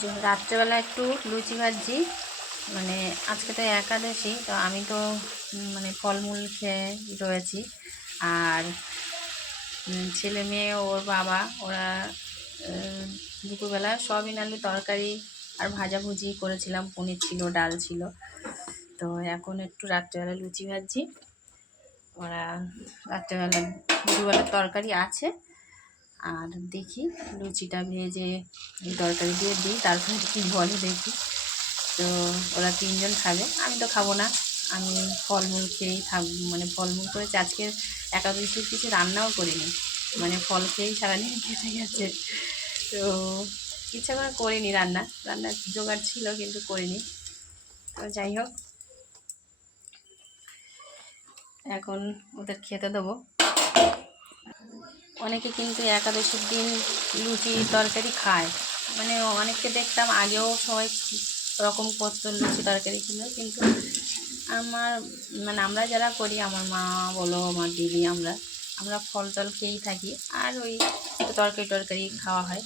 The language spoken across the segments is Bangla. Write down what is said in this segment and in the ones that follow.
যে রাত্রেবেলা একটু লুচি ভাজি, মানে আজকে তো একাদশী, তো আমি তো মানে ফলমূল খেয়ে রয়েছি। আর ছেলে মেয়ে ওর বাবা ওরা দুপুরবেলা সয়াবিন আলু তরকারি আর ভাজাভুজি করেছিলাম, পনির ছিল, ডাল ছিল। তো এখন একটু রাত্রেবেলা লুচি ভাজি। ওরা রাত্রেবেলা দুপুরবেলার তরকারি আছে, আর দেখি লুচিটা ভেজে তরকারি দিয়ে দিই, তারপরে কি বলে দেখি। তো ওরা তিনজন খাবে, আমি তো খাবো না। আমি ফলমূল খেয়েই থাকবো, মানে ফলমূল করেছি আজকে। একাদশীর কিছু রান্নাও করিনি, মানে ফল খেয়েই সারাদিন কেটে গেছে। তো ইচ্ছা করে করিনি, রান্নার জোগাড় ছিল কিন্তু করিনি। তো যাই হোক, এখন ওদের খেতে দেবো। অনেকে কিন্তু একাদশীর দিন লুচি তরকারি খায়, মানে অনেককে দেখতাম আগেও সবাই ওরকম করতো, লুচি তরকারি ছিল। কিন্তু আমার মানে আমরা যারা করি, আমার মা বলো, আমার দিদি, আমরা ফল টল খেয়েই থাকি। আর ওই তরকারি টরকারি খাওয়া হয়।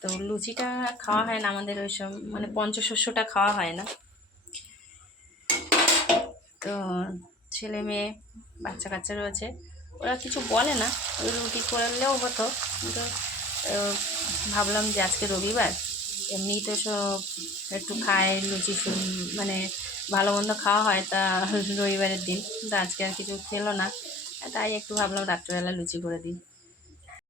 তো লুচিটা খাওয়া হয় না আমাদের ওইসব, মানে পঞ্চশস্যটা খাওয়া হয় না। তো ছেলে মেয়ে বাচ্চা কাচ্চা রয়েছে, ওরা কিছু বলে না, ওই রুটি করলেও হতো। কিন্তু ভাবলাম যে আজকে রবিবার, এমনিই তো সব একটু খায় লুচি, মানে ভালো মন্দ খাওয়া হয়, তা রবিবারের দিন। কিন্তু আজকে আর কিছু খেলো না, তাই একটু ভাবলাম রাত্রেবেলা লুচি করে দিই।